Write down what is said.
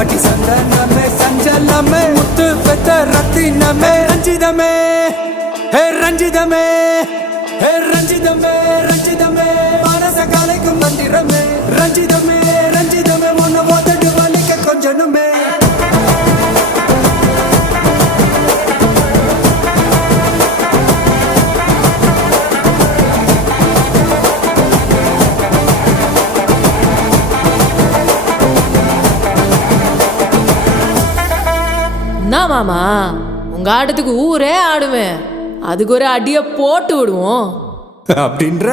அடி சந்தனமே சஞ்சலமே முத்து பெத்த ரத்தினமே ரஞ்சிதமே ஹே ரஞ்சிதமே ஹே ரஞ்சிதமே ரஞ்சிதமே மனச கலைக்கும் மந்திரமே ரஞ்சிதமே ரஞ்சிதமே ஒன்னு ஓதட்டு வலிக்க கொஞ்சனுமே மாமா உங்க ஆட்டத்துக்கு ஊரே ஆடுவேன், அதுக்கு ஒரு அடிய போட்டு விடுவோம் அப்படின்ற